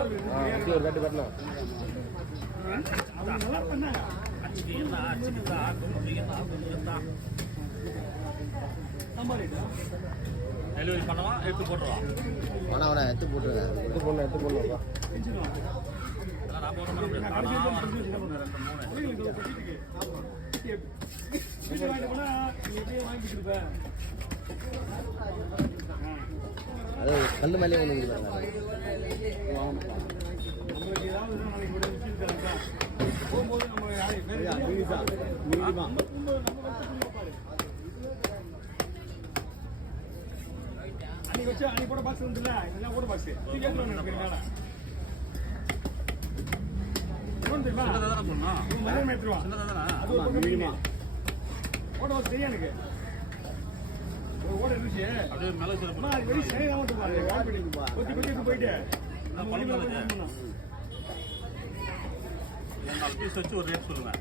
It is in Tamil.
ஒரு தட்டு கட்டணும். டெலிவரி பண்ணவா எடுத்து போட்டுருவான். பணம் எடுத்து போட்டுருங்க. எடுத்து போடணும்ப்பா. நான் போட அது கல் மேலே ஒன்று போகும்போது நம்ம அன்னைக்கு வச்சு அன்னைக்கு கூட பாக்ஸ் வந்துல இதெல்லாம் கூட பாக்ஸ் மேல ஓட இருந்துச்சு அப்படியே மேல வெளியே போயிட்டு பீஸ் வச்சு ஒரு ரேட் சொல்லுவேன்.